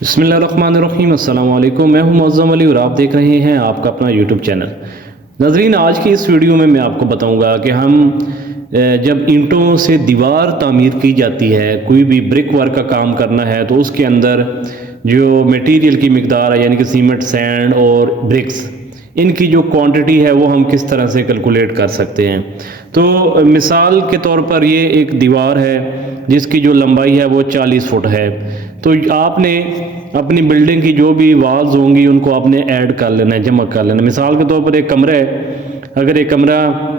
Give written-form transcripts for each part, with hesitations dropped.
बिस्मिल्लाहिर्रहमानिर्रहीम अस्सलाम वालेकुम। मैं हूं मुअज़्ज़म अली और आप देख रहे हैं आपका अपना यूट्यूब चैनल। नाज़रीन, आज की इस वीडियो में मैं आपको बताऊंगा कि हम जब ईंटों से दीवार तामीर की जाती है, कोई भी ब्रिक वर्क का काम करना है तो उसके अंदर जो मटेरियल की मिकदार है यानी कि सीमेंट, सैंड और ब्रिक्स, इनकी जो क्वांटिटी है वो हम किस तरह से कैलकुलेट कर सकते हैं। तो मिसाल के तौर पर ये एक दीवार है जिसकी जो लंबाई है वो 40 फुट है। तो आपने अपनी बिल्डिंग की जो भी वाल्स होंगी उनको आपने ऐड कर लेना है, जमा कर लेना है। मिसाल के तौर पर एक कमरा है, अगर एक कमरा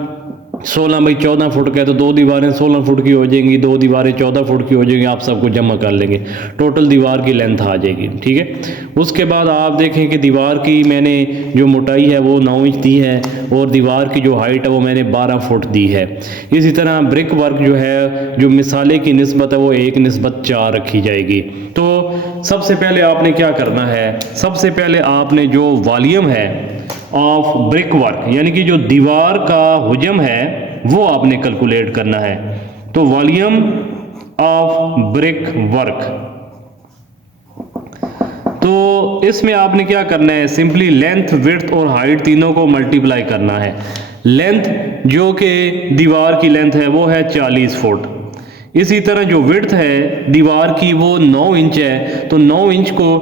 16 बाई 14 फुट का है तो दो दीवारें 16 फुट की हो जाएंगी, दो दीवारें 14 फुट की हो जाएंगी। आप सबको जमा कर लेंगे, टोटल दीवार की लेंथ आ जाएगी। ठीक है, उसके बाद आप देखें कि दीवार की मैंने जो मोटाई है वो 9 इंच दी है और दीवार की जो हाइट है वो मैंने 12 फुट दी है। इसी तरह ब्रिक वर्क जो है, जो मिसाले की निस्बत है वो 1:4 रखी जाएगी। तो सबसे पहले आपने क्या करना है, सबसे पहले आपने जो वॉल्यूम है ऑफ ब्रिक वर्क यानी कि जो दीवार का हुजम है वो आपने कैलकुलेट करना है। तो वॉल्यूम ऑफ ब्रिक वर्क, तो इसमें आपने क्या करना है, सिंपली लेंथ, विड्थ और हाइट तीनों को मल्टीप्लाई करना है। लेंथ जो कि दीवार की लेंथ है वो है 40 फुट। इसी तरह जो विड्थ है दीवार की वो 9 इंच है। तो 9 इंच को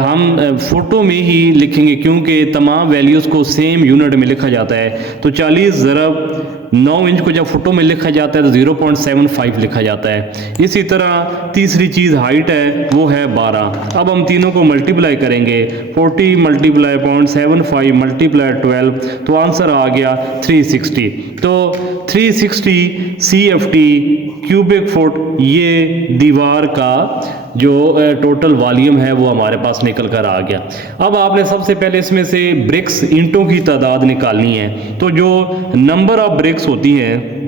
हम फुटों में ही लिखेंगे क्योंकि तमाम वैल्यूज़ को सेम यूनिट में लिखा जाता है। तो 40 ज़रब 9 इंच को जब फुटों में लिखा जाता है तो 0.75 लिखा जाता है। इसी तरह तीसरी चीज़ हाइट है, वो है 12। अब हम तीनों को मल्टीप्लाई करेंगे, 40 मल्टीप्लाई 0.75 मल्टीप्लाई 12, तो आंसर आ गया 360। तो 360 CFT क्यूबिक फुट ये दीवार का जो टोटल वॉल्यूम है वो हमारे पास निकल कर आ गया। अब आपने सबसे पहले इसमें से ब्रिक्स, ईंटों की तादाद निकालनी है। तो जो नंबर ऑफ ब्रिक्स होती हैं,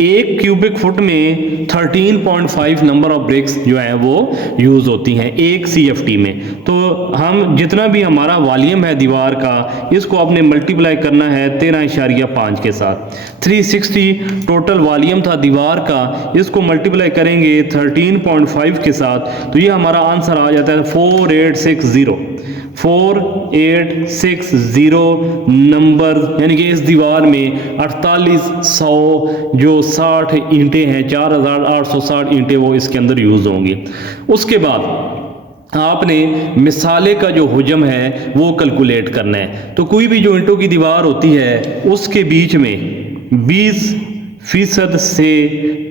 एक क्यूबिक फुट में 13.5 नंबर ऑफ ब्रिक्स जो है वो यूज होती हैं एक CFT में। तो हम जितना भी हमारा वॉल्यूम है दीवार का, इसको आपने मल्टीप्लाई करना है 13.5 के साथ। 360 टोटल वॉल्यूम था दीवार का, इसको मल्टीप्लाई करेंगे 13.5 के साथ तो ये हमारा आंसर आ जाता है 4860। 4860 नंबर, यानी कि इस दीवार में 4800 जो 60 ईंटें हैं, 4860 ईंटें वो इसके अंदर यूज होंगी। उसके बाद आपने मिसाले का जो हुजम है वो कैलकुलेट करना है। तो कोई भी जो ईंटों की दीवार होती है उसके बीच में 20% से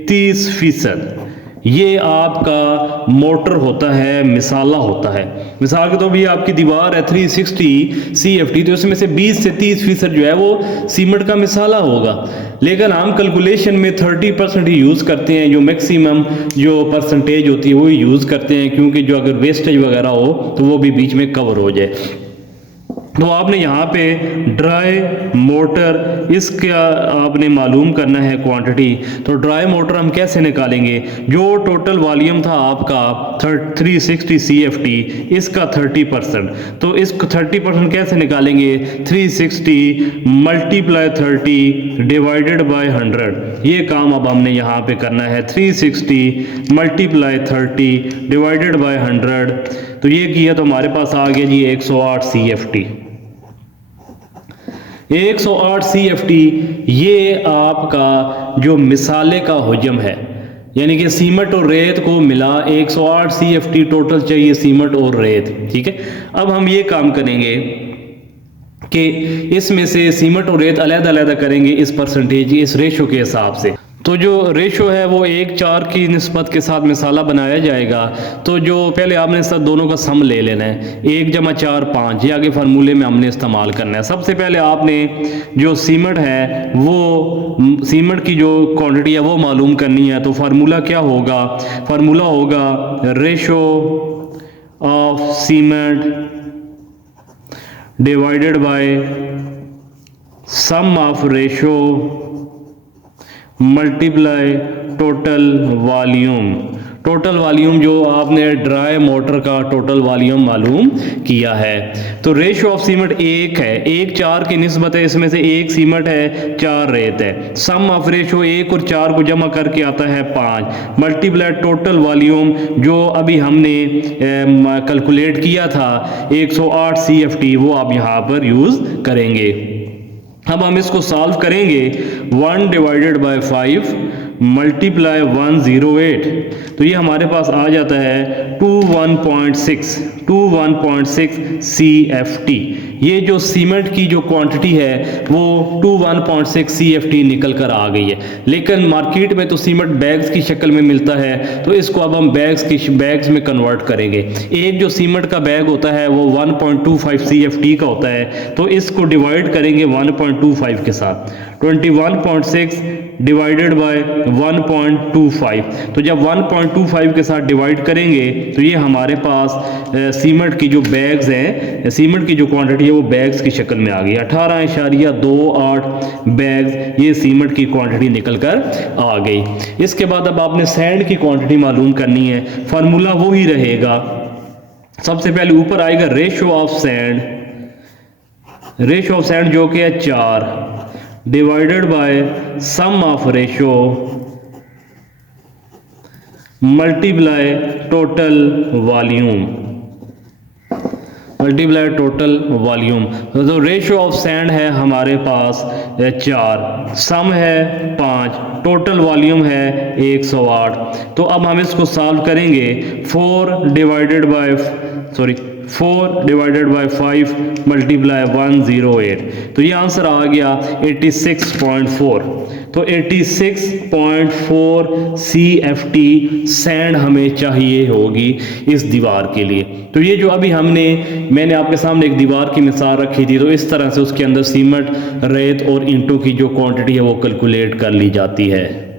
30% ये आपका मोटर होता है, मिसाला होता है। मिसाल के तो भी आपकी दीवार है 360 CFT, तो इसमें से 20 से 30% जो है वो सीमेंट का मिसाला होगा। लेकिन हम कैलकुलेशन में 30% ही यूज़ करते हैं, जो मैक्सिमम जो परसेंटेज होती है वो यूज़ करते हैं, क्योंकि जो अगर वेस्टेज वगैरह हो तो वो भी बीच में कवर हो जाए। तो आपने यहाँ पे ड्राई मोटर, इसका आपने मालूम करना है क्वांटिटी। तो ड्राई मोटर हम कैसे निकालेंगे, जो टोटल वॉल्यूम था आपका 360 CFT, इसका 30%। तो इसको 30% कैसे निकालेंगे, 360 मल्टीप्लाई 30 डिवाइडेड बाय 100। ये काम अब हमने यहाँ पे करना है, 360 मल्टीप्लाई 30 डिवाइडेड बाय 100। तो ये किया तो हमारे पास आ गया जी 108 CFT। 108 CFT ये आपका जो मिसाले का हुजम है, यानी कि सीमेंट और रेत को मिला 108 CFT टोटल चाहिए, सीमेंट और रेत। ठीक है, अब हम ये काम करेंगे कि इसमें से सीमेंट और रेत अलग-अलग करेंगे इस परसेंटेज, इस रेशो के हिसाब से। तो जो रेशो है वो 1:4 की निस्बत के साथ मिसाला बनाया जाएगा। तो जो पहले आपने सब दोनों का सम ले लेना है, 1+4 5, ये आगे फार्मूले में हमने इस्तेमाल करना है। सबसे पहले आपने जो सीमेंट है वो सीमेंट की जो क्वांटिटी है वो मालूम करनी है। तो फार्मूला क्या होगा, फार्मूला होगा ratio of cement divided by sum of ratio multiply total volume. Total volume जो आपने ड्राई मोटर का टोटल वॉल्यूम मालूम किया है। तो रेशो ऑफ सीमेंट 1 है, 1 4 की निस्बत है, इसमें से 1 सीमेंट है 4 रेत है। सम ऑफ रेशो 1 और 4 को जमा करके आता है 5 मल्टीप्लाई टोटल वॉल्यूम जो अभी हमने कैलकुलेट किया था 108 CFT, वो आप यहाँ पर यूज़ करेंगे। अब हम इसको सॉल्व करेंगे 1 डिवाइडेड बाय 5 मल्टीप्लाई 108, तो ये हमारे पास आ जाता है 21.6 CFT। ये जो सीमेंट की जो क्वांटिटी है वो 21.6 CFT निकल कर आ गई है। लेकिन मार्केट में तो सीमेंट बैग्स की शक्ल में मिलता है, तो इसको अब हम बैग्स में कन्वर्ट करेंगे। एक जो सीमेंट का बैग होता है वो 1.25 CFT का होता है, तो इसको डिवाइड करेंगे 1.25 के साथ। 21.6 डिवाइडेड बाय 1.25, तो जब 1.25 के साथ डिवाइड करेंगे तो ये हमारे पास सीमेंट की जो बैग्स हैं, सीमेंट की जो क्वांटिटी है वो बैग्स की शक्ल में आ गई। 18.28 बैग्स ये सीमेंट की क्वांटिटी निकल कर आ गई। इसके बाद अब आपने सैंड की क्वांटिटी मालूम करनी है। फार्मूला वो ही रहेगा, सबसे पहले ऊपर आएगा रेशो ऑफ सैंड जो कि है 4 divided by sum of ratio multiply total volume. तो रेशो ऑफ सैंड है हमारे पास 4, सम है 5, टोटल वॉल्यूम है 108। तो अब हम इसको सॉल्व करेंगे 4 डिवाइडेड बाय 5 मल्टीप्लाई 108, तो ये आंसर आ गया 86.4। तो 86.4 CFT सैंड हमें चाहिए होगी इस दीवार के लिए। तो ये जो अभी मैंने आपके सामने एक दीवार की मिसाल रखी थी, तो इस तरह से उसके अंदर सीमेंट, रेत और ईंटों की जो क्वांटिटी है वो कैलकुलेट कर ली जाती है।